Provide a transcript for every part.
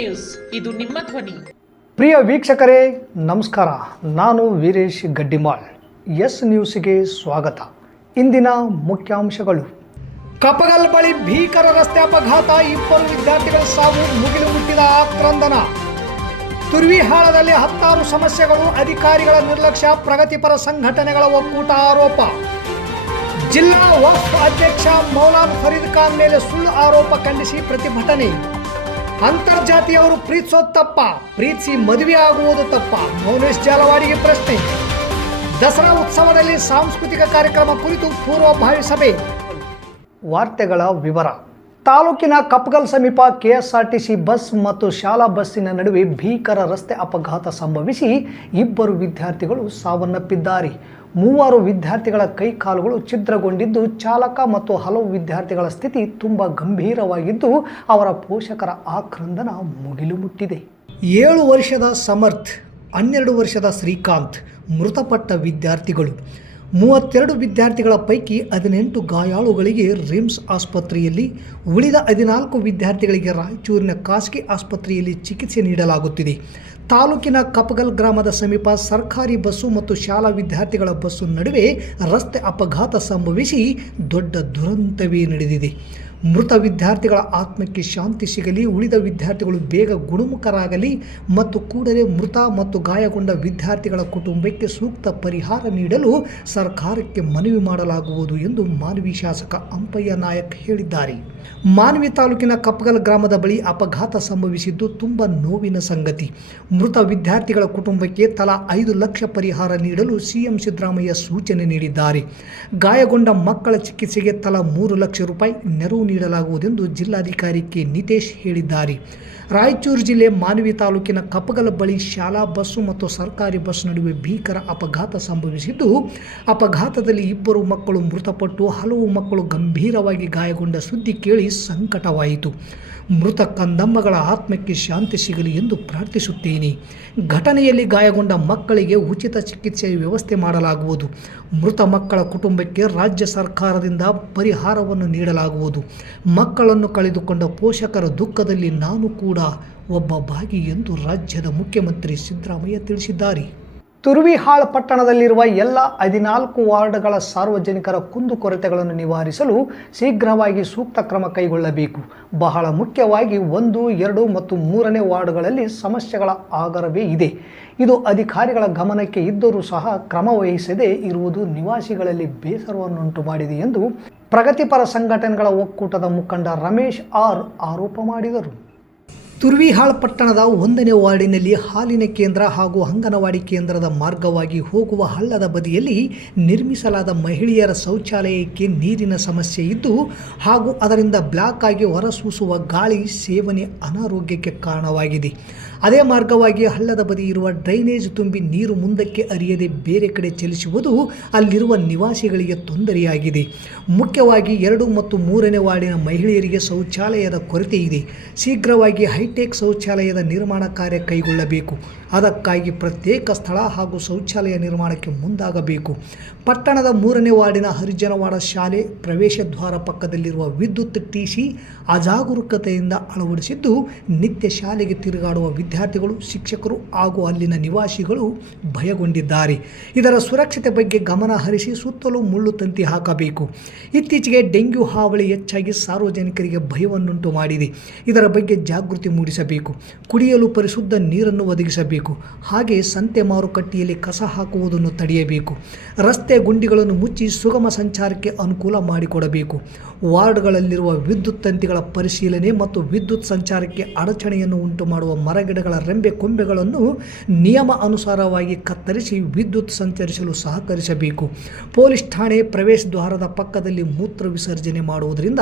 News. ಇದು ನಿಮ್ಮ ಧ್ವನಿ. ಪ್ರಿಯ ವೀಕ್ಷಕರೇ, ನಮಸ್ಕಾರ. ನಾನು ವೀರೇಶ್ ಗಡ್ಡಿಮಾಳ್. ಎಸ್ ನ್ಯೂಸ್ಗೆ ಸ್ವಾಗತ. ಇಂದಿನ ಮುಖ್ಯಾಂಶಗಳು. ಕಪಗಲ್ ಬಳಿ ಭೀಕರ ರಸ್ತೆ ಅಪಘಾತ. ಇಬ್ಬರು ವಿದ್ಯಾರ್ಥಿಗಳ ಸಾವು ಮುಗಿಲು ಮುಟ್ಟಿದ ಆಕ್ರಂದನ ತುರ್ವಿಹಾಳದಲ್ಲಿ ಹತ್ತಾರು ಸಮಸ್ಯೆಗಳು ಅಧಿಕಾರಿಗಳ ನಿರ್ಲಕ್ಷ್ಯ, ಪ್ರಗತಿಪರ ಸಂಘಟನೆಗಳ ಒಕ್ಕೂಟ ಆರೋಪ. ಜಿಲ್ಲಾ ವಫ್ ಅಧ್ಯಕ್ಷ ಮೌಲಾನ್ ಫರೀದ್ ಖಾನ್ ಮೇಲೆ ಸುಳ್ಳು ಆರೋಪ ಖಂಡಿಸಿ ಪ್ರತಿಭಟನೆ. ಅಂತರ್ಜಾತಿಯವರು ಪ್ರೀತಿಸೋದು ತಪ್ಪ, ಪ್ರೀತಿಸಿ ಮದುವೆ ಆಗುವುದು ತಪ್ಪ. ಮೌನೇಶ್ ಜಾಲವಾಡಿಗೆ ಪ್ರಶ್ನೆ. ದಸರಾ ಉತ್ಸವದಲ್ಲಿ ಸಾಂಸ್ಕೃತಿಕ ಕಾರ್ಯಕ್ರಮ ಕುರಿತು ಪೂರ್ವಭಾವಿ ಸಭೆ. ವಾರ್ತೆಗಳ ವಿವರ. ತಾಲೂಕಿನ ಕಪ್ಗಲ್ ಸಮೀಪ ಕೆಎಸ್ಆರ್ಟಿಸಿ ಬಸ್ ಮತ್ತು ಶಾಲಾ ಬಸ್ಸಿನ ನಡುವೆ ಭೀಕರ ರಸ್ತೆ ಅಪಘಾತ ಸಂಭವಿಸಿ ಇಬ್ಬರು ವಿದ್ಯಾರ್ಥಿಗಳು ಸಾವನ್ನಪ್ಪಿದ್ದಾರೆ. ಮೂವರು ವಿದ್ಯಾರ್ಥಿಗಳ ಕೈಕಾಲುಗಳು ಛಿದ್ರಗೊಂಡಿದ್ದು, ಚಾಲಕ ಮತ್ತು ಹಲವು ವಿದ್ಯಾರ್ಥಿಗಳ ಸ್ಥಿತಿ ತುಂಬ ಗಂಭೀರವಾಗಿದ್ದು, ಅವರ ಪೋಷಕರ ಆಕ್ರಂದನ ಮುಗಿಲು ಮುಟ್ಟಿದೆ. ಏಳು ವರ್ಷದ ಸಮರ್ಥ್, ಹನ್ನೆರಡು ವರ್ಷದ ಶ್ರೀಕಾಂತ್ ಮೃತಪಟ್ಟ ವಿದ್ಯಾರ್ಥಿಗಳು. ಮೂವತ್ತೆರಡು ವಿದ್ಯಾರ್ಥಿಗಳ ಪೈಕಿ ಹದಿನೆಂಟು ಗಾಯಾಳುಗಳಿಗೆ ರಿಮ್ಸ್ ಆಸ್ಪತ್ರೆಯಲ್ಲಿ, ಉಳಿದ ಹದಿನಾಲ್ಕು ವಿದ್ಯಾರ್ಥಿಗಳಿಗೆ ರಾಯಚೂರಿನ ಖಾಸಗಿ ಆಸ್ಪತ್ರೆಯಲ್ಲಿ ಚಿಕಿತ್ಸೆ ನೀಡಲಾಗುತ್ತಿದೆ. ತಾಲೂಕಿನ ಕಪಗಲ್ ಗ್ರಾಮದ ಸಮೀಪ ಸರ್ಕಾರಿ ಬಸ್ಸು ಮತ್ತು ಶಾಲಾ ವಿದ್ಯಾರ್ಥಿಗಳ ಬಸ್ಸು ನಡುವೆ ರಸ್ತೆ ಅಪಘಾತ ಸಂಭವಿಸಿ ದೊಡ್ಡ ದುರಂತವೇ ನಡೆದಿದೆ. ಮೃತ ವಿದ್ಯಾರ್ಥಿಗಳ ಆತ್ಮಕ್ಕೆ ಶಾಂತಿ ಸಿಗಲಿ, ಉಳಿದ ವಿದ್ಯಾರ್ಥಿಗಳು ಬೇಗ ಗುಣಮುಖರಾಗಲಿ ಮತ್ತು ಕೂಡಲೇ ಮೃತ ಮತ್ತು ಗಾಯಗೊಂಡ ವಿದ್ಯಾರ್ಥಿಗಳ ಕುಟುಂಬಕ್ಕೆ ಸೂಕ್ತ ಪರಿಹಾರ ನೀಡಲು ಸರ್ಕಾರಕ್ಕೆ ಮನವಿ ಮಾಡಲಾಗುವುದು ಎಂದು ಮಾನವಿ ಶಾಸಕ ಅಂಪಯ್ಯ ನಾಯಕ್ ಹೇಳಿದ್ದಾರೆ. ಮಾನವಿ ತಾಲೂಕಿನ ಕಪ್ಪಗಲ್ ಗ್ರಾಮದ ಬಳಿ ಅಪಘಾತ ಸಂಭವಿಸಿದ್ದು ತುಂಬ ನೋವಿನ ಸಂಗತಿ. ಮೃತ ವಿದ್ಯಾರ್ಥಿಗಳ ಕುಟುಂಬಕ್ಕೆ ತಲಾ ಐದು ಲಕ್ಷ ಪರಿಹಾರ ನೀಡಲು ಸಿಎಂ ಸಿದ್ದರಾಮಯ್ಯ ಸೂಚನೆ ನೀಡಿದ್ದಾರೆ. ಗಾಯಗೊಂಡ ಮಕ್ಕಳ ಚಿಕಿತ್ಸೆಗೆ ತಲಾ ಮೂರು ಲಕ್ಷ ರೂಪಾಯಿ ನೆರವು ನೀಡಲಾಗುವುದೆಂದು ಜಿಲ್ಲಾಧಿಕಾರಿ ಕೆ. ನಿತೇಶ್ ಹೇಳಿದ್ದಾರೆ. ರಾಯಚೂರು ಜಿಲ್ಲೆ ಮಾನವಿ ತಾಲೂಕಿನ ಕಪ್ಪಗಲ ಬಳಿ ಶಾಲಾ ಬಸ್ಸು ಮತ್ತು ಸರ್ಕಾರಿ ಬಸ್ ನಡುವೆ ಭೀಕರ ಅಪಘಾತ ಸಂಭವಿಸಿದ್ದು, ಅಪಘಾತದಲ್ಲಿ ಇಬ್ಬರು ಮಕ್ಕಳು ಮೃತಪಟ್ಟು ಹಲವು ಮಕ್ಕಳು ಗಂಭೀರವಾಗಿ ಗಾಯಗೊಂಡ ಸುದ್ದಿ ಕೇಳಿ ಸಂಕಟವಾಯಿತು. ಮೃತ ಕಂದಮ್ಮಗಳ ಆತ್ಮಕ್ಕೆ ಶಾಂತಿ ಸಿಗಲಿ ಎಂದು ಪ್ರಾರ್ಥಿಸುತ್ತೇನೆ. ಘಟನೆಯಲ್ಲಿ ಗಾಯಗೊಂಡ ಮಕ್ಕಳಿಗೆ ಉಚಿತ ಚಿಕಿತ್ಸೆಯ ವ್ಯವಸ್ಥೆ ಮಾಡಲಾಗುವುದು. ಮೃತ ಮಕ್ಕಳ ಕುಟುಂಬಕ್ಕೆ ರಾಜ್ಯ ಸರ್ಕಾರದಿಂದ ಪರಿಹಾರವನ್ನು ನೀಡಲಾಗುವುದು. ಮಕ್ಕಳನ್ನು ಕಳೆದುಕೊಂಡ ಪೋಷಕರ ದುಃಖದಲ್ಲಿ ನಾನು ಕೂಡ ಒಬ್ಬ ಭಾಗಿ ಎಂದು ರಾಜ್ಯದ ಮುಖ್ಯಮಂತ್ರಿ ಸಿದ್ದರಾಮಯ್ಯ ತಿಳಿಸಿದ್ದಾರೆ. ತುರುವಿಹಾಳ್ ಪಟ್ಟಣದಲ್ಲಿರುವ ಎಲ್ಲ ಹದಿನಾಲ್ಕು ವಾರ್ಡ್ಗಳ ಸಾರ್ವಜನಿಕರ ಕುಂದುಕೊರತೆಗಳನ್ನು ನಿವಾರಿಸಲು ಶೀಘ್ರವಾಗಿ ಸೂಕ್ತ ಕ್ರಮ ಕೈಗೊಳ್ಳಬೇಕು. ಬಹಳ ಮುಖ್ಯವಾಗಿ ಒಂದು, ಎರಡು ಮತ್ತು ಮೂರನೇ ವಾರ್ಡ್ಗಳಲ್ಲಿ ಸಮಸ್ಯೆಗಳ ಆಗರವೇ ಇದೆ. ಇದು ಅಧಿಕಾರಿಗಳ ಗಮನಕ್ಕೆ ಇದ್ದರೂ ಸಹ ಕ್ರಮವಹಿಸದೇ ಇರುವುದು ನಿವಾಸಿಗಳಲ್ಲಿ ಬೇಸರವನ್ನುಂಟು ಮಾಡಿದೆ ಎಂದು ಪ್ರಗತಿಪರ ಸಂಘಟನೆಗಳ ಒಕ್ಕೂಟದ ಮುಖಂಡ ರಮೇಶ್ ಆರ್ ಆರೋಪ ಮಾಡಿದರು. ತುರ್ವಿಹಾಳ್ ಪಟ್ಟಣದ ಒಂದನೇ ವಾರ್ಡಿನಲ್ಲಿ ಹಾಲಿನ ಕೇಂದ್ರ ಹಾಗೂ ಅಂಗನವಾಡಿ ಕೇಂದ್ರದ ಮಾರ್ಗವಾಗಿ ಹೋಗುವ ಹಳ್ಳದ ಬದಿಯಲ್ಲಿ ನಿರ್ಮಿಸಲಾದ ಮಹಿಳೆಯರ ಶೌಚಾಲಯಕ್ಕೆ ನೀರಿನ ಸಮಸ್ಯೆ ಇದ್ದು, ಹಾಗೂ ಅದರಿಂದ ಬ್ಲಾಕ್ ಆಗಿ ಹೊರಸೂಸುವ ಗಾಳಿ ಸೇವನೆ ಅನಾರೋಗ್ಯಕ್ಕೆ ಕಾರಣವಾಗಿದೆ. ಅದೇ ಮಾರ್ಗವಾಗಿ ಹಳ್ಳದ ಬದಿ ಇರುವ ಡ್ರೈನೇಜ್ ತುಂಬಿ ನೀರು ಮುಂದಕ್ಕೆ ಅರಿಯದೆ ಬೇರೆ ಕಡೆ ಚಲಿಸುವುದು ಅಲ್ಲಿರುವ ನಿವಾಸಿಗಳಿಗೆ ತೊಂದರೆಯಾಗಿದೆ. ಮುಖ್ಯವಾಗಿ ಎರಡು ಮತ್ತು ಮೂರನೇ ವಾರ್ಡಿನ ಮಹಿಳೆಯರಿಗೆ ಶೌಚಾಲಯದ ಕೊರತೆ ಇದೆ. ಶೀಘ್ರವಾಗಿ ಹೈಟೆಕ್ ಶೌಚಾಲಯದ ನಿರ್ಮಾಣ ಕಾರ್ಯ ಕೈಗೊಳ್ಳಬೇಕು. ಅದಕ್ಕಾಗಿ ಪ್ರತ್ಯೇಕ ಸ್ಥಳ ಹಾಗೂ ಶೌಚಾಲಯ ನಿರ್ಮಾಣಕ್ಕೆ ಮುಂದಾಗಬೇಕು. ಪಟ್ಟಣದ ಮೂರನೇ ವಾರ್ಡಿನ ಹರಿಜನವಾಡ ಶಾಲೆ ಪ್ರವೇಶ ದ್ವಾರ ಪಕ್ಕದಲ್ಲಿರುವ ವಿದ್ಯುತ್ ಟಿಸಿ ಅಜಾಗರೂಕತೆಯಿಂದ ಅಳವಡಿಸಿದ್ದು, ನಿತ್ಯ ಶಾಲೆಗೆ ತಿರುಗಾಡುವ ವಿದ್ಯಾರ್ಥಿಗಳು, ಶಿಕ್ಷಕರು ಹಾಗೂ ಅಲ್ಲಿನ ನಿವಾಸಿಗಳು ಭಯಗೊಂಡಿದ್ದಾರೆ. ಇದರ ಸುರಕ್ಷತೆ ಬಗ್ಗೆ ಗಮನ ಹರಿಸಿ ಸುತ್ತಲೂ ಮುಳ್ಳು ತಂತಿ ಹಾಕಬೇಕು. ಇತ್ತೀಚೆಗೆ ಡೆಂಗ್ಯೂ ಹಾವಳಿ ಹೆಚ್ಚಾಗಿ ಸಾರ್ವಜನಿಕರಿಗೆ ಭಯವನ್ನುಂಟು ಮಾಡಿದೆ. ಇದರ ಬಗ್ಗೆ ಜಾಗೃತಿ ಮೂಡಿಸಬೇಕು ಕುಡಿಯಲು ಪರಿಶುದ್ಧ ನೀರನ್ನು ಒದಗಿಸಬೇಕು. ಹಾಗೆ ಸಂತೆ ಮಾರುಕಟ್ಟೆಯಲ್ಲಿ ಕಸ ಹಾಕುವುದನ್ನು ತಡೆಯಬೇಕು. ರಸ್ತೆ ಗುಂಡಿಗಳನ್ನು ಮುಚ್ಚಿ ಸುಗಮ ಸಂಚಾರಕ್ಕೆ ಅನುಕೂಲ ಮಾಡಿಕೊಡಬೇಕು. ವಾರ್ಡ್ಗಳಲ್ಲಿರುವ ವಿದ್ಯುತ್ ತಂತಿಗಳ ಪರಿಶೀಲನೆ ಮತ್ತು ವಿದ್ಯುತ್ ಸಂಚಾರಕ್ಕೆ ಅಡಚಣೆಯನ್ನು ಉಂಟು ಮಾಡುವ ಮರಗಿಡಗಳ ರೆಂಬೆ ಕೊಂಬೆಗಳನ್ನು ನಿಯಮ ಅನುಸಾರವಾಗಿ ಕತ್ತರಿಸಿ ವಿದ್ಯುತ್ ಸಂಚರಿಸಲು ಸಹಕರಿಸಬೇಕು. ಪೊಲೀಸ್ ಠಾಣೆ ಪ್ರವೇಶ ದ್ವಾರದ ಪಕ್ಕದಲ್ಲಿ ಮೂತ್ರ ವಿಸರ್ಜನೆ ಮಾಡುವುದರಿಂದ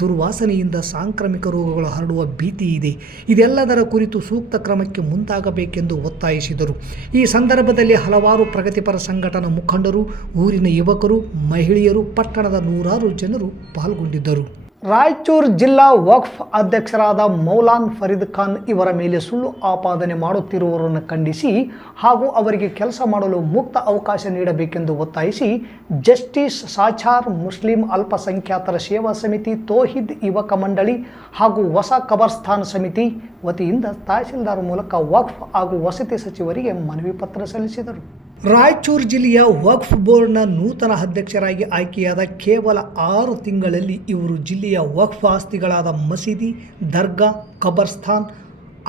ದುರ್ವಾಸನೆಯಿಂದ ಸಾಂಕ್ರಾಮಿಕ ರೋಗಗಳು ಹರಡುವ ಭೀತಿ ಇದೆ. ಇದೆಲ್ಲದರ ಕುರಿತು ಸೂಕ್ತ ಕ್ರಮಕ್ಕೆ ಮುಂದಾಗಬೇಕೆಂದು ಒತ್ತಾಯಿಸಿದರು. ಈ ಸಂದರ್ಭದಲ್ಲಿ ಹಲವಾರು ಪ್ರಗತಿಪರ ಸಂಘಟನಾ ಮುಖಂಡರು, ಊರಿನ ಯುವಕರು, ಮಹಿಳೆಯರು, ಪಟ್ಟಣದ ನೂರಾರು ಜನರು ಪಾಲ್ಗೊಂಡಿದ್ದರು ರಾಯಚೂರು ಜಿಲ್ಲಾ ವಕ್ಫ್ ಅಧ್ಯಕ್ಷರಾದ ಮೌಲಾನ್ ಫರೀದ್ ಖಾನ್ ಇವರ ಮೇಲೆ ಸುಳ್ಳು ಆಪಾದನೆ ಮಾಡುತ್ತಿರುವವರನ್ನು ಖಂಡಿಸಿ ಹಾಗೂ ಅವರಿಗೆ ಕೆಲಸ ಮಾಡಲು ಮುಕ್ತ ಅವಕಾಶ ನೀಡಬೇಕೆಂದು ಒತ್ತಾಯಿಸಿ ಜಸ್ಟಿಸ್ ಸಾಚಾರ್ ಮುಸ್ಲಿಂ ಅಲ್ಪಸಂಖ್ಯಾತರ ಸೇವಾ ಸಮಿತಿ, ತೋಹಿದ್ ಯುವಕ ಮಂಡಳಿ ಹಾಗೂ ಹೊಸ ಕಬರ್ಸ್ಥಾನ್ ಸಮಿತಿ ವತಿಯಿಂದ ತಹಸೀಲ್ದಾರ್ ಮೂಲಕ ವಕ್ಫ್ ಹಾಗೂ ವಸತಿ ಸಚಿವರಿಗೆ ಮನವಿ ಪತ್ರ ಸಲ್ಲಿಸಿದರು. ರಾಯಚೂರು ಜಿಲ್ಲೆಯ ವಕ್ಫ್ ಬೋರ್ಡ್ನ ನೂತನ ಅಧ್ಯಕ್ಷರಾಗಿ ಆಯ್ಕೆಯಾದ ಕೇವಲ ಆರು ತಿಂಗಳಲ್ಲಿ ಇವರು ಜಿಲ್ಲೆಯ ವಕ್ಫ್ ಆಸ್ತಿಗಳಾದ ಮಸೀದಿ, ದರ್ಗಾ ಕಬರ್ಸ್ಥಾನ್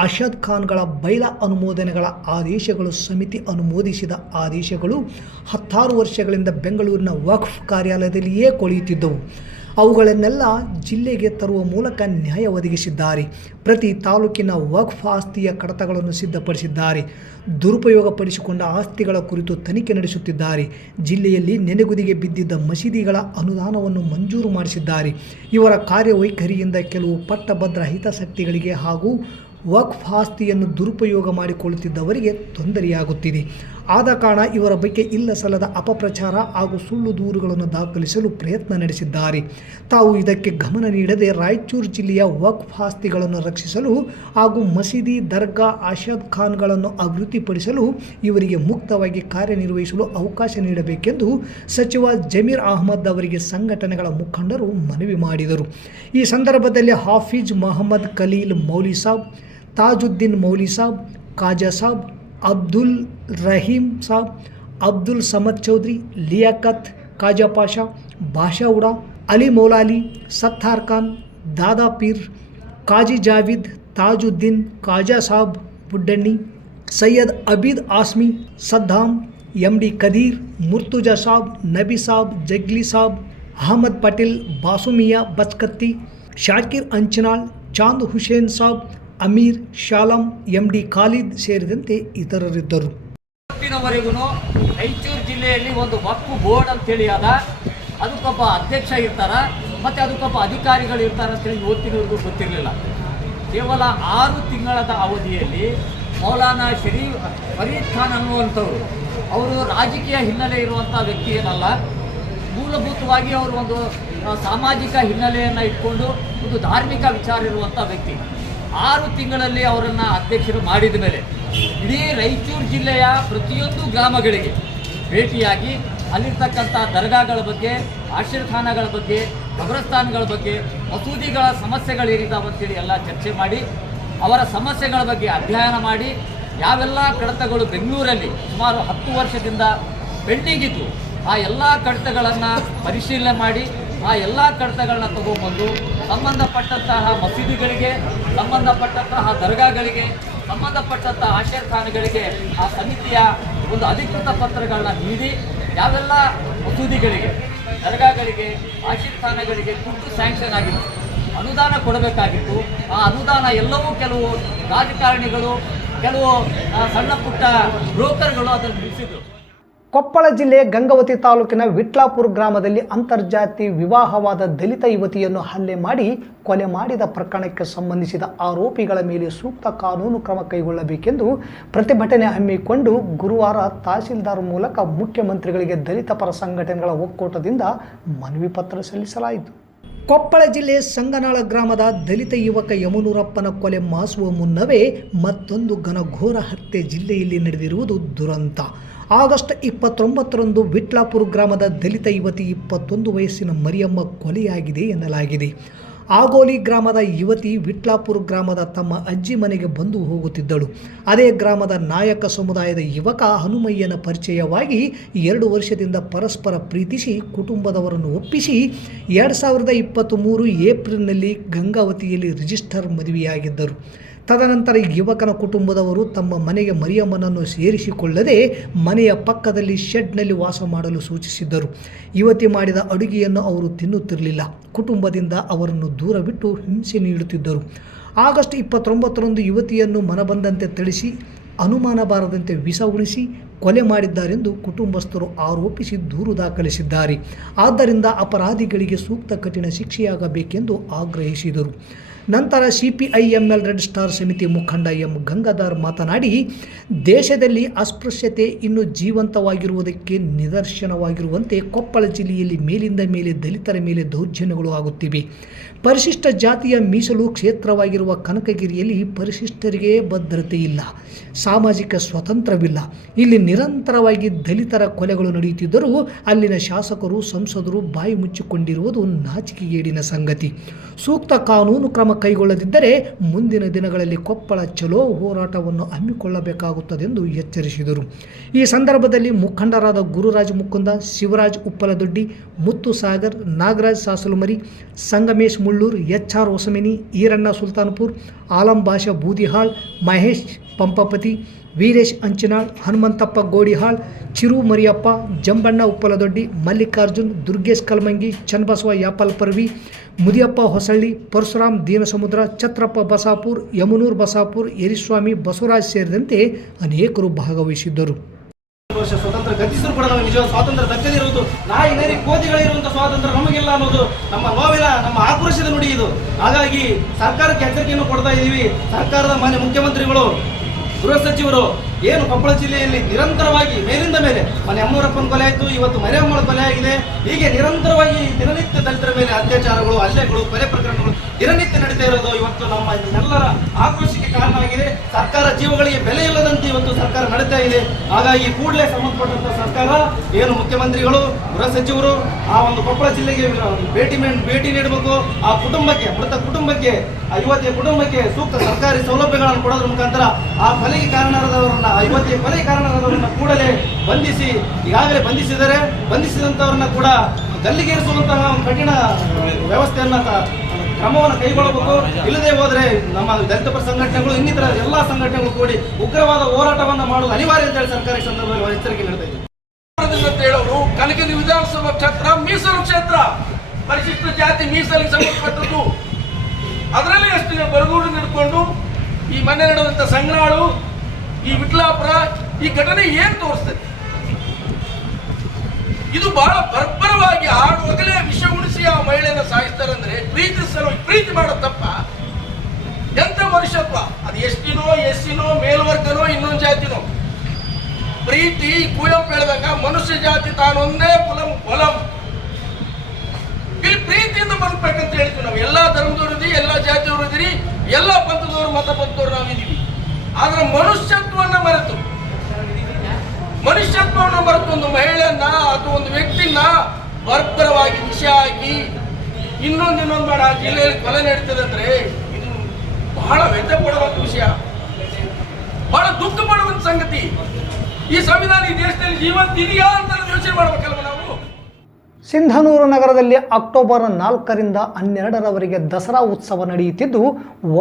ಅಶದ್ ಖಾನ್ಗಳ ಬೈಲ ಅನುಮೋದನೆಗಳ ಆದೇಶಗಳು ಸಮಿತಿ ಅನುಮೋದಿಸಿದ ಆದೇಶಗಳು ಹತ್ತಾರು ವರ್ಷಗಳಿಂದ ಬೆಂಗಳೂರಿನ ವಕ್ಫ್ ಕಾರ್ಯಾಲಯದಲ್ಲಿಯೇ ಕೊಳೆಯುತ್ತಿದ್ದವು. ಅವುಗಳನ್ನೆಲ್ಲ ಜಿಲ್ಲೆಗೆ ತರುವ ಮೂಲಕ ನ್ಯಾಯ ಒದಗಿಸಿದ್ದಾರೆ. ಪ್ರತಿ ತಾಲೂಕಿನ ವಕ್ಫ್ ಆಸ್ತಿಯ ಕಡತಗಳನ್ನು ಸಿದ್ಧಪಡಿಸಿದ್ದಾರೆ. ದುರುಪಯೋಗಪಡಿಸಿಕೊಂಡ ಆಸ್ತಿಗಳ ಕುರಿತು ತನಿಖೆ ನಡೆಸುತ್ತಿದ್ದಾರೆ. ಜಿಲ್ಲೆಯಲ್ಲಿ ನೆನೆಗುದಿಗೆ ಬಿದ್ದಿದ್ದ ಮಸೀದಿಗಳ ಅನುದಾನವನ್ನು ಮಂಜೂರು ಮಾಡಿಸಿದ್ದಾರೆ. ಇವರ ಕಾರ್ಯವೈಖರಿಯಿಂದ ಕೆಲವು ಪಟ್ಟಭದ್ರ ಹಿತಾಸಕ್ತಿಗಳಿಗೆ ಹಾಗೂ ವಕ್ಫ್ ಆಸ್ತಿಯನ್ನು ದುರುಪಯೋಗ ಮಾಡಿಕೊಳ್ಳುತ್ತಿದ್ದವರಿಗೆ ತೊಂದರೆಯಾಗುತ್ತಿದೆ. ಆದ ಕಾರಣ ಇವರ ಬಗ್ಗೆ ಇಲ್ಲ ಸಲ್ಲದ ಅಪಪ್ರಚಾರ ಹಾಗೂ ಸುಳ್ಳು ದೂರುಗಳನ್ನು ದಾಖಲಿಸಲು ಪ್ರಯತ್ನ ನಡೆಸಿದ್ದಾರೆ. ತಾವು ಇದಕ್ಕೆ ಗಮನ ನೀಡದೆ ರಾಯಚೂರು ಜಿಲ್ಲೆಯ ವಕ್ಫ್ ಆಸ್ತಿಗಳನ್ನು ರಕ್ಷಿಸಲು ಹಾಗೂ ಮಸೀದಿ, ದರ್ಗಾ ಆಶಾದ್ ಖಾನ್ಗಳನ್ನು ಅಭಿವೃದ್ಧಿಪಡಿಸಲು ಇವರಿಗೆ ಮುಕ್ತವಾಗಿ ಕಾರ್ಯನಿರ್ವಹಿಸಲು ಅವಕಾಶ ನೀಡಬೇಕೆಂದು ಸಚಿವ ಜಮೀರ್ ಅಹಮದ್ ಅವರಿಗೆ ಸಂಘಟನೆಗಳ ಮುಖಂಡರು ಮನವಿ ಮಾಡಿದರು. ಈ ಸಂದರ್ಭದಲ್ಲಿ ಹಾಫೀಜ್ ಮೊಹಮ್ಮದ್ ಖಲೀಲ್ ಮೌಲಿ ಸಾಬ್, ತಾಜುದ್ದೀನ್ ಮೌಲಿ ಸಾಬ್, ಖಾಜಾ ಸಾಬ್ अब्दुल रहीम साहब, अब्दुल समद चौधरी, लियाकत काजा पाशा बाशा उड़ा, अली मौलाली, सत्तार खान, दादा पीर, काजी जावेद, ताजुद्दीन काजा साहब बुड्डनी सैयद अबीद आसमी, सद्दाम एम डी कदीर, मुर्तुजा साहब, नबी साहब, जगली साहब, अहमद पटेल बासुमिया बचकत्ती, शाकिर अंचनाल, चाँद हुसैन साहब ಅಮೀರ್ ಶಾಲಂ ಎಂ ಡಿ ಖಾಲಿದ್ ಸೇರಿದಂತೆ ಇತರರಿದ್ದರು. ಇವತ್ತಿನವರೆಗೂ ರಾಯಚೂರು ಜಿಲ್ಲೆಯಲ್ಲಿ ಒಂದು ವಕ್ಫ್ ಬೋರ್ಡ್ ಅಂತೇಳಿ ಅದ. ಅದಕ್ಕೊಬ್ಬ ಅಧ್ಯಕ್ಷ ಇರ್ತಾರ. ಮತ್ತೆ ಅದಕ್ಕೊಬ್ಬ ಅಧಿಕಾರಿಗಳು ಇರ್ತಾರ ಅಂತೇಳಿ ಇವತ್ತಿನವರೆಗೂ ಗೊತ್ತಿರಲಿಲ್ಲ. ಕೇವಲ ಆರು ತಿಂಗಳದ ಅವಧಿಯಲ್ಲಿ ಮೌಲಾನಾ ಶರೀಫ್, ಫರೀದ್ ಖಾನ್ ಅನ್ನುವಂಥವ್ರು, ಅವರು ರಾಜಕೀಯ ಹಿನ್ನೆಲೆ ಇರುವಂಥ ವ್ಯಕ್ತಿ ಏನಲ್ಲ, ಮೂಲಭೂತವಾಗಿ ಅವರು ಒಂದು ಸಾಮಾಜಿಕ ಹಿನ್ನೆಲೆಯನ್ನು ಇಟ್ಕೊಂಡು ಒಂದು ಧಾರ್ಮಿಕ ವಿಚಾರ ಇರುವಂಥ ವ್ಯಕ್ತಿ. ಆರು ತಿಂಗಳಲ್ಲಿ ಅವರನ್ನು ಅಧ್ಯಕ್ಷರು ಮಾಡಿದ ಮೇಲೆ ಇಡೀ ರಾಯಚೂರು ಜಿಲ್ಲೆಯ ಪ್ರತಿಯೊಂದು ಗ್ರಾಮಗಳಿಗೆ ಭೇಟಿಯಾಗಿ ಅಲ್ಲಿರ್ತಕ್ಕಂಥ ದರ್ಗಾಗಳ ಬಗ್ಗೆ ಆಶೀರ್ಖಾನಗಳ ಬಗ್ಗೆ ಕಬ್ರಸ್ತಾನ್ಗಳ ಬಗ್ಗೆ, ಮಸೂದಿಗಳ ಸಮಸ್ಯೆಗಳೇನಿದ್ದಾವೆ ಅಂತೇಳಿ ಎಲ್ಲ ಚರ್ಚೆ ಮಾಡಿ, ಅವರ ಸಮಸ್ಯೆಗಳ ಬಗ್ಗೆ ಅಧ್ಯಯನ ಮಾಡಿ, ಯಾವೆಲ್ಲ ಕಡತಗಳು ಬೆಂಗಳೂರಲ್ಲಿ ಸುಮಾರು ಹತ್ತು ವರ್ಷದಿಂದ ಪೆಂಡಿಂಗ್ ಇತ್ತು ಆ ಎಲ್ಲ ಕಡತಗಳನ್ನು ಪರಿಶೀಲನೆ ಮಾಡಿ, ಆ ಎಲ್ಲ ಕಡತಗಳನ್ನ ತಗೊಂಡ್ಬಂದು ಸಂಬಂಧಪಟ್ಟಂತಹ ಮಸೀದಿಗಳಿಗೆ, ಸಂಬಂಧಪಟ್ಟಂತಹ ದರ್ಗಾಗಳಿಗೆ, ಸಂಬಂಧಪಟ್ಟಂತಹ ಆಶೀರ್ ಆ ಸಮಿತಿಯ ಒಂದು ಅಧಿಕೃತ ಪತ್ರಗಳನ್ನ ನೀಡಿ, ಯಾವೆಲ್ಲ ಮಸೂದಿಗಳಿಗೆ, ದರ್ಗಾಗಳಿಗೆ ಆಶೀರ್ ಖಾನಗಳಿಗೆ ತುರ್ತು ಸ್ಯಾಂಕ್ಷನ್ ಆಗಿತ್ತು, ಅನುದಾನ ಕೊಡಬೇಕಾಗಿತ್ತು, ಆ ಅನುದಾನ ಎಲ್ಲವೂ ಕೆಲವು ರಾಜಕಾರಣಿಗಳು, ಕೆಲವು ಸಣ್ಣ ಪುಟ್ಟ ಬ್ರೋಕರ್ಗಳು ಅದನ್ನು ನಿಲ್ಲಿಸಿದ್ರು. ಕೊಪ್ಪಳ ಜಿಲ್ಲೆ ಗಂಗಾವತಿ ತಾಲೂಕಿನ ವಿಟ್ಲಾಪುರ ಗ್ರಾಮದಲ್ಲಿ ಅಂತರ್ಜಾತಿ ವಿವಾಹವಾದ ದಲಿತ ಯುವತಿಯನ್ನು ಹಲ್ಲೆ ಮಾಡಿ ಕೊಲೆ ಮಾಡಿದ ಪ್ರಕರಣಕ್ಕೆ ಸಂಬಂಧಿಸಿದ ಆರೋಪಿಗಳ ಮೇಲೆ ಸೂಕ್ತ ಕಾನೂನು ಕ್ರಮ ಕೈಗೊಳ್ಳಬೇಕೆಂದು ಪ್ರತಿಭಟನೆ ಹಮ್ಮಿಕೊಂಡು ಗುರುವಾರ ತಹಸೀಲ್ದಾರ್ ಮೂಲಕ ಮುಖ್ಯಮಂತ್ರಿಗಳಿಗೆ ದಲಿತ ಪರ ಸಂಘಟನೆಗಳ ಒಕ್ಕೂಟದಿಂದ ಮನವಿ ಪತ್ರ ಸಲ್ಲಿಸಲಾಯಿತು. ಕೊಪ್ಪಳ ಜಿಲ್ಲೆ ಸಂಗನಾಳ ಗ್ರಾಮದ ದಲಿತ ಯುವಕ ಯಮನೂರಪ್ಪನ ಕೊಲೆ ಮಾಸುವ ಮುನ್ನವೇ ಮತ್ತೊಂದು ಘನಘೋರ ಹತ್ಯೆ ಜಿಲ್ಲೆಯಲ್ಲಿ ನಡೆದಿರುವುದು ದುರಂತ. ಆಗಸ್ಟ್ ಇಪ್ಪತ್ತೊಂಬತ್ತರಂದು ವಿಟ್ಲಾಪುರ ಗ್ರಾಮದ ದಲಿತ ಯುವತಿ ಇಪ್ಪತ್ತೊಂದು ವಯಸ್ಸಿನ ಮರಿಯಮ್ಮ ಕೊಲೆಯಾಗಿದೆ ಎನ್ನಲಾಗಿದೆ. ಆಗೋಲಿ ಗ್ರಾಮದ ಯುವತಿ ವಿಟ್ಲಾಪುರ ಗ್ರಾಮದ ತಮ್ಮ ಅಜ್ಜಿ ಮನೆಗೆ ಬಂದು ಹೋಗುತ್ತಿದ್ದಳು. ಅದೇ ಗ್ರಾಮದ ನಾಯಕ ಸಮುದಾಯದ ಯುವಕ ಹನುಮಯ್ಯನ ಪರಿಚಯವಾಗಿ ಎರಡು ವರ್ಷದಿಂದ ಪರಸ್ಪರ ಪ್ರೀತಿಸಿ ಕುಟುಂಬದವರನ್ನು ಒಪ್ಪಿಸಿ ಎರಡು ಸಾವಿರದ ಇಪ್ಪತ್ತ್ಮೂರು ಏಪ್ರಿಲ್ನಲ್ಲಿ ಗಂಗಾವತಿಯಲ್ಲಿ ರಿಜಿಸ್ಟರ್ ಮದುವೆಯಾಗಿದ್ದರು. ತದನಂತರ ಈ ಯುವಕನ ಕುಟುಂಬದವರು ತಮ್ಮ ಮನೆಗೆ ಮರಿಯಮ್ಮನನ್ನು ಸೇರಿಸಿಕೊಳ್ಳದೆ ಮನೆಯ ಪಕ್ಕದಲ್ಲಿ ಶೆಡ್ನಲ್ಲಿ ವಾಸ ಮಾಡಲು ಸೂಚಿಸಿದ್ದರು. ಯುವತಿ ಮಾಡಿದ ಅಡುಗೆಯನ್ನು ಅವರು ತಿನ್ನುತ್ತಿರಲಿಲ್ಲ. ಕುಟುಂಬದಿಂದ ಅವರನ್ನು ದೂರವಿಟ್ಟು ಹಿಂಸೆ ನೀಡುತ್ತಿದ್ದರು. ಆಗಸ್ಟ್ ಇಪ್ಪತ್ತೊಂಬತ್ತರಂದು ಯುವತಿಯನ್ನು ಮನಬಂದಂತೆ ತಿಳಿಸಿ ಅನುಮಾನ ಬಾರದಂತೆ ವಿಷ ಉಣಿಸಿ ಕೊಲೆ ಮಾಡಿದ್ದಾರೆಂದು ಕುಟುಂಬಸ್ಥರು ಆರೋಪಿಸಿ ದೂರು ದಾಖಲಿಸಿದ್ದಾರೆ. ಆದ್ದರಿಂದ ಅಪರಾಧಿಗಳಿಗೆ ಸೂಕ್ತ ಕಠಿಣ ಶಿಕ್ಷೆಯಾಗಬೇಕೆಂದು ಆಗ್ರಹಿಸಿದರು. ನಂತರ C P I M L red star ಸಮಿತಿ ಮುಖಂಡ ಎಂ ಗಂಗಾಧರ್ ಮಾತನಾಡಿ, ದೇಶದಲ್ಲಿ ಅಸ್ಪೃಶ್ಯತೆ ಇನ್ನು ಜೀವಂತವಾಗಿರುವುದಕ್ಕೆ ನಿದರ್ಶನವಾಗಿರುವಂತೆ ಕೊಪ್ಪಳ ಜಿಲ್ಲೆಯಲ್ಲಿ ಮೇಲಿಂದ ಮೇಲೆ ದಲಿತರ ಮೇಲೆ ದೌರ್ಜನ್ಯಗಳು ಆಗುತ್ತಿವೆ. ಪರಿಶಿಷ್ಟ ಜಾತಿಯ ಮೀಸಲು ಕ್ಷೇತ್ರವಾಗಿರುವ ಕನಕಗಿರಿಯಲ್ಲಿ ಪರಿಶಿಷ್ಟರಿಗೆ ಭದ್ರತೆ ಇಲ್ಲ, ಸಾಮಾಜಿಕ ಸ್ವತಂತ್ರವಿಲ್ಲ ಇಲ್ಲಿ ನಿರಂತರವಾಗಿ ದಲಿತರ ಕೊಲೆಗಳು ನಡೆಯುತ್ತಿದ್ದರೂ ಅಲ್ಲಿನ ಶಾಸಕರು, ಸಂಸದರು ಬಾಯಿ ಮುಚ್ಚಿಕೊಂಡಿರುವುದು ನಾಚಿಕೆಗೇಡಿನ ಸಂಗತಿ. ಸೂಕ್ತ ಕಾನೂನು ಕ್ರಮ ಕೈಗೊಳ್ಳದಿದ್ದರೆ ಮುಂದಿನ ದಿನಗಳಲ್ಲಿ ಕೊಪ್ಪಳ ಚಲೋ ಹೋರಾಟವನ್ನು ಹಮ್ಮಿಕೊಳ್ಳಬೇಕಾಗುತ್ತದೆಂದು ಎಚ್ಚರಿಸಿದರು. ಈ ಸಂದರ್ಭದಲ್ಲಿ ಮುಖಂಡರಾದ ಗುರುರಾಜ್ ಮುಕುಂದ, ಶಿವರಾಜ್ ಉಪ್ಪಲದೊಡ್ಡಿ, ಮುತ್ತು ಸಾಗರ್, ನಾಗರಾಜ್ ಸಾಸಲುಮರಿ, ಸಂಗಮೇಶ್ ಮುಳ್ಳೂರ್ ಎಚ್ ಆರ್ ಹೊಸಮಿನಿ, ಈರಣ್ಣ ಸುಲ್ತಾನ್ಪುರ್, ಆಲಂ ಬಾಷಾ ಬೂದಿಹಾಳ್, ಮಹೇಶ್ ಪಂಪಪತಿ, ವೀರೇಶ್ ಅಂಚನಾಳ್, ಹನುಮಂತಪ್ಪ ಗೋಡಿಹಾಳ್, ಚಿರು ಮರಿಯಪ್ಪ, ಜಂಬಣ್ಣ ಉಪ್ಪಲದೊಡ್ಡಿ, ಮಲ್ಲಿಕಾರ್ಜುನ್, ದುರ್ಗೇಶ್ ಕಲ್ಮಂಗಿ ಚನ್ನಬಸವ ಯಾಪಲ್ ಪರ್ವಿ, ಮುದಿಯಪ್ಪ ಹೊಸಳ್ಳಿ, ಪರಶುರಾಮ್ ದೀನಸಮುದ್ರ, ಛತ್ರಪ್ಪ ಬಸಾಪುರ್, ಯಮುನೂರ್ ಬಸಾಪುರ್ ಯರಿಸ್ವಾಮಿ ಬಸವರಾಜ್ ಸೇರಿದಂತೆ ಅನೇಕರು ಭಾಗವಹಿಸಿದ್ದರು. ವರ್ಷ ಸ್ವತಂತ್ರ ಗತಿಸಿದ್ರು ಕೂಡ ನಮಗೆ ನಿಜವಾದ ಸ್ವಾತಂತ್ರ್ಯ ದಕ್ಕದಿರುವುದು ನಾಯಿ ನರಿ ಕೋತಿಗಳಿರುವಂತಹ ಸ್ವಾತಂತ್ರ್ಯ ನಮಗಿಲ್ಲ ಅನ್ನೋದು ನಮ್ಮ ನೋವಿನ, ನಮ್ಮ ಆಕ್ರೋಶದ ನುಡಿ ಇದು. ಹಾಗಾಗಿ ಸರ್ಕಾರಕ್ಕೆ ಎಚ್ಚರಿಕೆಯನ್ನು ಕೊಡ್ತಾ ಇದ್ದೀವಿ ಸರ್ಕಾರದ ಮಾನ್ಯ ಮುಖ್ಯಮಂತ್ರಿಗಳು, ಗೃಹ ಸಚಿವರು ಏನು ಕೊಪ್ಪಳ ಜಿಲ್ಲೆಯಲ್ಲಿ ನಿರಂತರವಾಗಿ ಮೇಲಿಂದ ಮೇಲೆ, ಮನೆ ಅಮ್ಮೂರಪ್ಪನ ಕೊಲೆ ಆಯಿತು, ಇವತ್ತು ಮರಿಯಮ್ಮಳ ಕೊಲೆ ಆಗಿದೆ. ಹೀಗೆ ನಿರಂತರವಾಗಿ ದಿನನಿತ್ಯ ದಲಿತರ ಮೇಲೆ ಅತ್ಯಾಚಾರಗಳು, ಹಲ್ಲೆಗಳು, ಕೊಲೆ ಪ್ರಕರಣಗಳು ದಿನನಿತ್ಯ ನಡೀತಾ ಇರೋದು ಇವತ್ತು ನಮ್ಮ ಎಲ್ಲರ ಆಕ್ರೋಶಕ್ಕೆ ಕಾರಣ ಆಗಿದೆ. ಸರ್ಕಾರ ಜೀವಗಳಿಗೆ ಬೆಲೆ ಇಲ್ಲದಂತೆ ಇವತ್ತು ಸರ್ಕಾರ ನಡೀತಾ ಇದೆ. ಹಾಗಾಗಿ ಕೂಡಲೇ ಸಂಬಂಧಪಟ್ಟಂತ ಸರ್ಕಾರ, ಏನು ಮುಖ್ಯಮಂತ್ರಿಗಳು, ಗೃಹ ಸಚಿವರು, ಆ ಒಂದು ಕೊಪ್ಪಳ ಜಿಲ್ಲೆಗೆ ಭೇಟಿ ಭೇಟಿ ನೀಡಬೇಕು. ಆ ಕುಟುಂಬಕ್ಕೆ, ಮೃತ ಕುಟುಂಬಕ್ಕೆ ಯುವತಿಯ ಕುಟುಂಬಕ್ಕೆ ಸೂಕ್ತ ಸರ್ಕಾರಿ ಸೌಲಭ್ಯಗಳನ್ನು ಕೊಡೋದ್ರ ಮುಖಾಂತರ ಆ ಕೊಲೆಗೆ ಕಾರಣರಾದವರನ್ನ ಆ ಕೊಲೆ ಕೊಲೆಗೆ ಕಾರಣರಾದವರನ್ನ ಕೂಡಲೇ ಬಂಧಿಸಿ, ಈಗಾಗಲೇ ಬಂಧಿಸಿದರೆ ಬಂಧಿಸಿದಂಥವ್ರನ್ನ ಕೂಡ ಗಲ್ಲಿಗೇರಿಸುವಂತಹ ಒಂದು ಕಠಿಣ ವ್ಯವಸ್ಥೆಯನ್ನ ಕ್ರಮವನ್ನು ಕೈಗೊಳ್ಳಬೇಕು. ಇಲ್ಲದೆ ಹೋದ್ರೆ ನಮ್ಮ ದಲಿತ ಪರ ಸಂಘಟನೆಗಳು, ಇನ್ನಿತರ ಎಲ್ಲಾ ಸಂಘಟನೆಗಳು ಕೂಡಿ ಉಗ್ರವಾದ ಹೋರಾಟವನ್ನ ಮಾಡಲು ಅನಿವಾರ್ಯ ಅಂತ ಹೇಳಿ ಸರ್ಕಾರಿ ಸಂದರ್ಭದಲ್ಲಿ ಎಚ್ಚರಿಕೆ ನೀಡ್ತಾ ಅಂತ ಹೇಳೋರು ವಿಧಾನಸಭಾ ಕ್ಷೇತ್ರ, ಮೀಸಲು ಕ್ಷೇತ್ರ. ಪರಿಶಿಷ್ಟ ಜಾತಿ ಮೀಸಲಿಗೆ ಸಂಬಂಧಪಟ್ಟದ್ದು. ಅದರಲ್ಲಿ ಎಷ್ಟು ಬರಗೂಡು ಹಿಡ್ಕೊಂಡು ಈ ಮನೆ ನಡೆದಂತ ಸಂಗ್ರಾಳು ಈ ವಿಟ್ಲಾಪುರ ಈ ಘಟನೆ ಏನ್ ತೋರಿಸ್ತದೆ? ಇದು ಬಹಳ ಬರ್ಬರವಾಗಿ ಆಡುವಾಗಲೇ ವಿಷ ಉಣಿಸಿ ಆ ಮಹಿಳೆಯನ್ನ ಸಾಯಿಸ್ತಾರೆ ಅಂದ್ರೆ ಪ್ರೀತಿ ಸಲುವಾಗಿ ಪ್ರೀತಿ ಮಾಡೋ ತಪ್ಪ. ಎಂತ ಮನುಷ್ಯತ್ವ? ಅದು ಎಷ್ಟಿನೋ, ಎಸ್ಸಿನೋ, ಮೇಲ್ವರ್ಗನೋ, ಇನ್ನೊಂದು ಜಾತಿನೋ. ಪ್ರೀತಿ ಕುಯಂಪ್ ಹೇಳಿದಾಗ ಮನುಷ್ಯ ಜಾತಿ ತಾನೊಂದೇ ಕುಲಂ ಕೊಲಂ ಇಲ್ಲಿ ಪ್ರೀತಿಯಿಂದ ಬಂದ್ಬೇಕಂತ ಹೇಳ್ತೀವಿ ನಾವು. ಎಲ್ಲಾ ಧರ್ಮದವರು ಇದೀವಿ ಎಲ್ಲಾ ಜಾತಿಯವರು ಇದೀರಿ, ಎಲ್ಲಾ ಪಂಥದವರು ಮತ ಪಂಥದವರು ನಾವಿದ್ದೀವಿ ಆದ್ರೆ ಮನುಷ್ಯತ್ವವನ್ನ ಮನುಷ್ಯತ್ವವನ್ನು ಬರುತ್ತೆ ಒಂದು ಮಹಿಳೆಯನ್ನ ಅಥವಾ ಒಂದು ವ್ಯಕ್ತಿನ ಬರ್ಬರವಾಗಿ ವಿಷ ಹಾಕಿ ಇನ್ನೊಂದು ಇನ್ನೊಂದು ಬೇಡ ಜಿಲ್ಲೆಯಲ್ಲಿ ಕೊಲೆ ನಡೀತದೆ ಅಂದ್ರೆ ಇದು ಬಹಳ ವ್ಯಥ ಪಡುವಂತ ವಿಷಯ. ಬಹಳ ದುಃಖ ಪಡುವಂತ ಸಂಗತಿ. ಈ ಸಂವಿಧಾನ ಈ ದೇಶದಲ್ಲಿ ಜೀವಂತ ಇದೆಯಾ ಅಂತ ಯೋಚನೆ ಮಾಡ್ಬೇಕಲ್ವ ನಾವು? ಸಿಂಧನೂರು ನಗರದಲ್ಲಿ ಅಕ್ಟೋಬರ್ ನಾಲ್ಕರಿಂದ ಹನ್ನೆರಡರವರೆಗೆ ದಸರಾ ಉತ್ಸವ ನಡೆಯುತ್ತಿದ್ದು,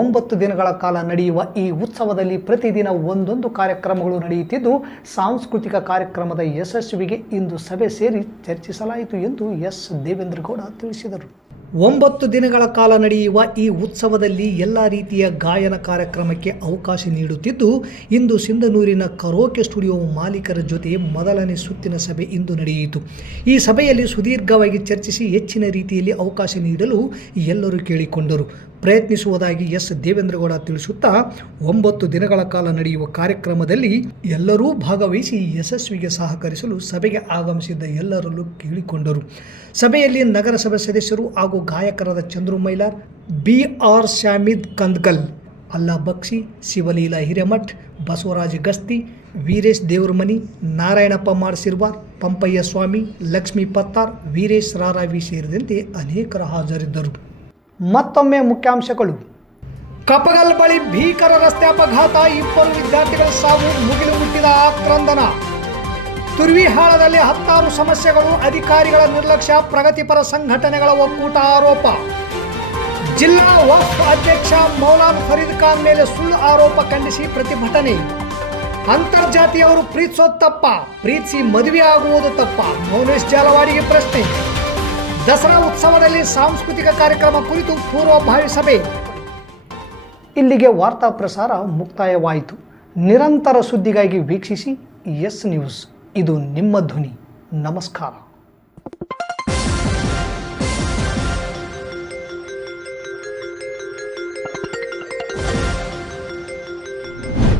ಒಂಬತ್ತು ದಿನಗಳ ಕಾಲ ನಡೆಯುವ ಈ ಉತ್ಸವದಲ್ಲಿ ಪ್ರತಿದಿನ ಒಂದೊಂದು ಕಾರ್ಯಕ್ರಮಗಳು ನಡೆಯುತ್ತಿದ್ದು, ಸಾಂಸ್ಕೃತಿಕ ಕಾರ್ಯಕ್ರಮದ ಯಶಸ್ವಿಗೆ ಇಂದು ಸಭೆ ಸೇರಿ ಚರ್ಚಿಸಲಾಯಿತು ಎಂದು ಎಸ್. ದೇವೇಂದ್ರಗೌಡ ತಿಳಿಸಿದರು. ಒಂಬತ್ತು ದಿನಗಳ ಕಾಲ ನಡೆಯುವ ಈ ಉತ್ಸವದಲ್ಲಿ ಎಲ್ಲ ರೀತಿಯ ಗಾಯನ ಕಾರ್ಯಕ್ರಮಕ್ಕೆ ಅವಕಾಶ ನೀಡುತ್ತಿದ್ದು, ಇಂದು ಸಿಂಧನೂರಿನ ಕರೋಕೆ ಸ್ಟುಡಿಯೋ ಮಾಲೀಕರ ಜೊತೆ ಮೊದಲನೇ ಸುತ್ತಿನ ಸಭೆ ಇಂದು ನಡೆಯಿತು. ಈ ಸಭೆಯಲ್ಲಿ ಸುದೀರ್ಘವಾಗಿ ಚರ್ಚಿಸಿ ಹೆಚ್ಚಿನ ರೀತಿಯಲ್ಲಿ ಅವಕಾಶ ನೀಡಲು ಎಲ್ಲರೂ ಕೇಳಿಕೊಂಡರು. ಪ್ರಯತ್ನಿಸುವುದಾಗಿ ಎಸ್. ದೇವೇಂದ್ರಗೌಡ ತಿಳಿಸುತ್ತಾ, ಒಂಬತ್ತು ದಿನಗಳ ಕಾಲ ನಡೆಯುವ ಕಾರ್ಯಕ್ರಮದಲ್ಲಿ ಎಲ್ಲರೂ ಭಾಗವಹಿಸಿ ಯಶಸ್ವಿಗೆ ಸಹಕರಿಸಲು ಸಭೆಗೆ ಆಗಮಿಸಿದ್ದ ಎಲ್ಲರಲ್ಲೂ ಕೇಳಿಕೊಂಡರು. ಸಭೆಯಲ್ಲಿ ನಗರಸಭೆ ಸದಸ್ಯರು ಹಾಗೂ ಗಾಯಕರಾದ ಚಂದ್ರು ಮೈಲಾರ್ ಬಿ ಆರ್ ಶಾಮಿದ್ ಕಂದ್ಕಲ್, ಅಲ್ಲಾ ಬಕ್ಷಿ, ಶಿವಲೀಲಾ ಹಿರೇಮಠ್, ಬಸವರಾಜ ಗಸ್ತಿ, ವೀರೇಶ್ ದೇವರಮನಿ, ನಾರಾಯಣಪ್ಪ ಮಾಡ್ಸಿರ್ವಾರ್, ಪಂಪಯ್ಯ ಸ್ವಾಮಿ, ಲಕ್ಷ್ಮೀ ಪತ್ತಾರ್, ವೀರೇಶ್ ರಾರಾವಿ ಸೇರಿದಂತೆ ಅನೇಕರು ಹಾಜರಿದ್ದರು. ಮತ್ತೊಮ್ಮೆ ಮುಖ್ಯಾಂಶಗಳು. ಕಪಗಲ್ ಬಳಿ ಭೀಕರ ರಸ್ತೆ ಅಪಘಾತ ಇಬ್ಬರು ವಿದ್ಯಾರ್ಥಿಗಳ ಸಾವು ಮುಗಿಲು ಮುಟ್ಟಿದ ಆಕ್ರಂದನ. ತುರ್ವಿಹಾಳದಲ್ಲಿ ಹತ್ತಾರು ಸಮಸ್ಯೆಗಳು, ಅಧಿಕಾರಿಗಳ ನಿರ್ಲಕ್ಷ್ಯ, ಪ್ರಗತಿಪರ ಸಂಘಟನೆಗಳ ಒಕ್ಕೂಟ ಆರೋಪ. ಜಿಲ್ಲಾ ವಕ್ಫ್ ಅಧ್ಯಕ್ಷ ಮೌಲಾನ್ ಫರೀದ್ ಖಾನ್ ಮೇಲೆ ಸುಳ್ಳು ಆರೋಪ ಖಂಡಿಸಿ ಪ್ರತಿಭಟನೆ. ಅಂತರ್ಜಾತಿಯವರು ಪ್ರೀತಿಸೋದು ತಪ್ಪ, ಪ್ರೀತಿಸಿ ಮದುವೆ ಆಗುವುದು ತಪ್ಪ, ಮೌನೇಶ್ ಜಾಲವಾಡಿಗೆ ಪ್ರಶ್ನೆ. ದಸರಾ ಉತ್ಸವದಲ್ಲಿ ಸಾಂಸ್ಕೃತಿಕ ಕಾರ್ಯಕ್ರಮ ಕುರಿತು ಪೂರ್ವಭಾವಿ ಸಭೆ. ಇಲ್ಲಿಗೆ ವಾರ್ತಾ ಪ್ರಸಾರ ಮುಕ್ತಾಯವಾಯಿತು. ನಿರಂತರ ಸುದ್ದಿಗಾಗಿ ವೀಕ್ಷಿಸಿ ಎಸ್ ನ್ಯೂಸ್. ಇದು ನಿಮ್ಮ ಧ್ವನಿ. ನಮಸ್ಕಾರ.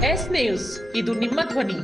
S news. ಇದು ನಿಮ್ಮ ಧ್ವನಿ.